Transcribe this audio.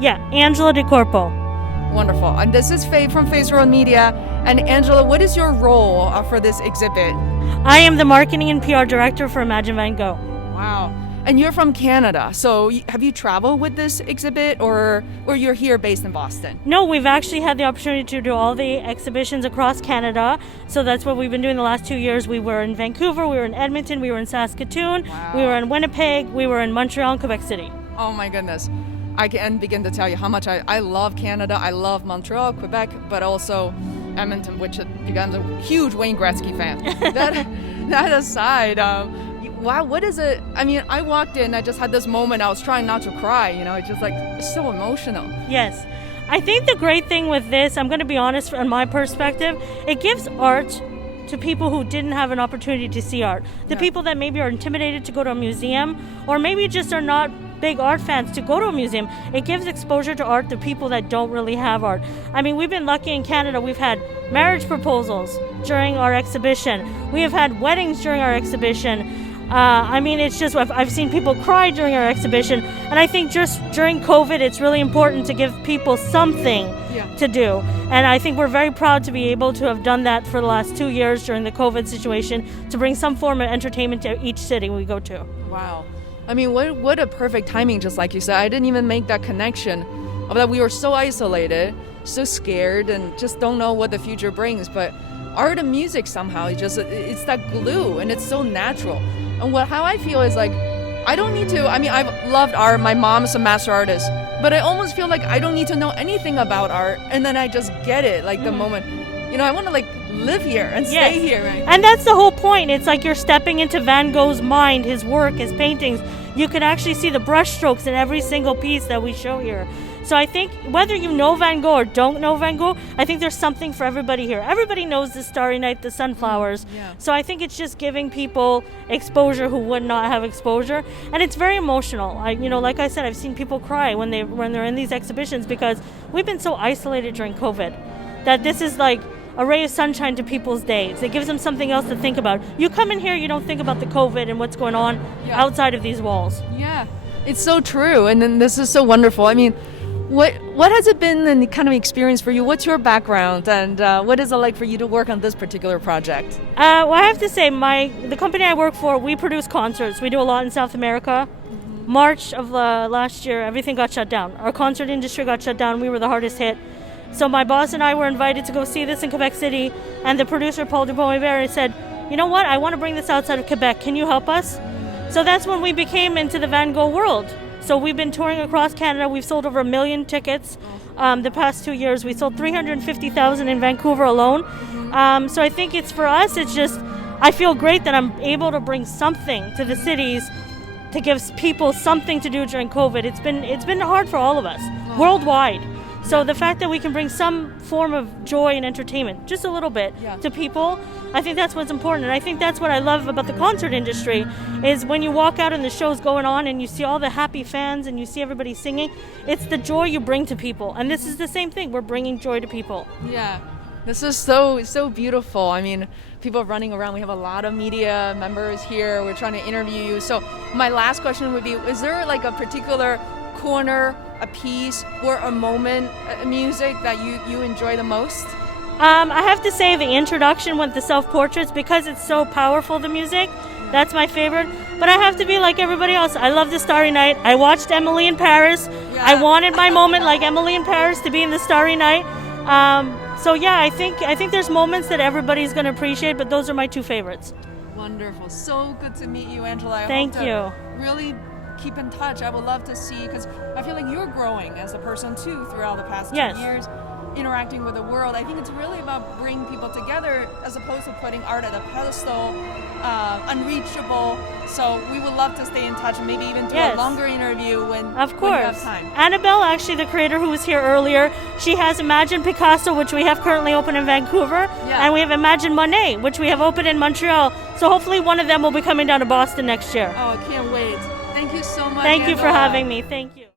Yeah, Angela Di Corpo. Wonderful. And this is Faye from Face Road Media. And Angela, what is your role for this exhibit? I am the marketing and PR director for Imagine Van Gogh. Wow. And you're from Canada. So have you traveled with this exhibit or you're here based in Boston? No, we've actually had the opportunity to do all the exhibitions across Canada. So that's what we've been doing the last 2 years. We were in Vancouver, we were in Edmonton, we were in Saskatoon, Wow. we were in Winnipeg, we were in Montreal and Quebec City. Oh my goodness. I can begin to tell you how much I love Canada. I love Montreal, Quebec, but also Edmonton, which becomes a huge Wayne Gretzky fan. that aside, wow, what is it? I mean, I walked in, I just had this moment, I was trying not to cry, it's just like, it's so emotional. Yes. I think the great thing with this, I'm going to be honest from my perspective, it gives art to people who didn't have an opportunity to see art. The people that maybe are intimidated to go to a museum, or maybe just are not big art fans to go to a museum. It gives exposure to art to people that don't really have art. I mean, we've been lucky in Canada. We've had marriage proposals during our exhibition. We have had weddings during our exhibition. I mean, it's just, I've seen people cry during our exhibition. And I think just during COVID, it's really important to give people something to do. And I think we're very proud to be able to have done that for the last 2 years during the COVID situation, to bring some form of entertainment to each city we go to. Wow. I mean, what a perfect timing, just like you said. I didn't even make that connection of that we were so isolated, so scared, and just don't know what the future brings. But art and music somehow, it's that glue, and it's so natural. And how I feel is like, I don't need to, I mean, I've loved art. My mom's a master artist, but I almost feel like I don't need to know anything about art, and then I just get it, like the moment. I want to live here and stay here. Right? And that's the whole point. It's like you're stepping into Van Gogh's mind, his work, his paintings. You can actually see the brush strokes in every single piece that we show here. So I think whether you know Van Gogh or don't know Van Gogh, I think there's something for everybody here. Everybody knows the Starry Night, the sunflowers. So I think it's just giving people exposure who would not have exposure. And it's very emotional. Like I said, I've seen people cry when they're in these exhibitions, because we've been so isolated during COVID that this is like a ray of sunshine to people's days. It gives them something else to think about. You come in here, you don't think about the COVID and what's going on outside of these walls. Yeah, it's so true. And then this is so wonderful. I mean, what has it been the kind of experience for you? What's your background, and what is it like for you to work on this particular project? Well, I have to say, the company I work for, we produce concerts. We do a lot in South America. March of last year, everything got shut down. Our concert industry got shut down. We were the hardest hit. So my boss and I were invited to go see this in Quebec City, and the producer, Paul Dupont-Hébert, said, you know what, I want to bring this outside of Quebec. Can you help us? So that's when we became into the Van Gogh world. So we've been touring across Canada. We've sold over 1 million tickets the past 2 years. We sold 350,000 in Vancouver alone. So I think it's, for us, it's just, I feel great that I'm able to bring something to the cities to give people something to do during COVID. It's been hard for all of us, worldwide. So the fact that we can bring some form of joy and entertainment, just a little bit, to people, I think that's what's important. And I think that's what I love about the concert industry, is when you walk out and the show's going on and you see all the happy fans and you see everybody singing, it's the joy you bring to people. And this is the same thing. We're bringing joy to people. Yeah. This is so beautiful. I mean, people running around. We have a lot of media members here. We're trying to interview you. So my last question would be, is there like a particular corner, a piece, or a moment, music that you enjoy the most? I have to say the introduction with the self-portraits, because it's so powerful, the music, that's my favorite. But I have to be like everybody else. I love the Starry Night. I watched Emily in Paris. I wanted my moment like Emily in Paris to be in the Starry Night. So yeah, I think there's moments that everybody's going to appreciate, but those are my two favorites. Wonderful. So good to meet you, Angela. Thank you. Really keep in touch. I would love to see, because I feel like you're growing as a person too throughout the past 2 years, interacting with the world. I think it's really about bringing people together as opposed to putting art at a pedestal, unreachable. So we would love to stay in touch and maybe even do a longer interview when you have time. Annabelle, actually, the creator who was here earlier, she has Imagine Picasso, which we have currently open in Vancouver, and we have Imagine Monet, which we have open in Montreal. So hopefully one of them will be coming down to Boston next year. Oh, I can't wait. Thank you so much. Thank you for having me. Thank you.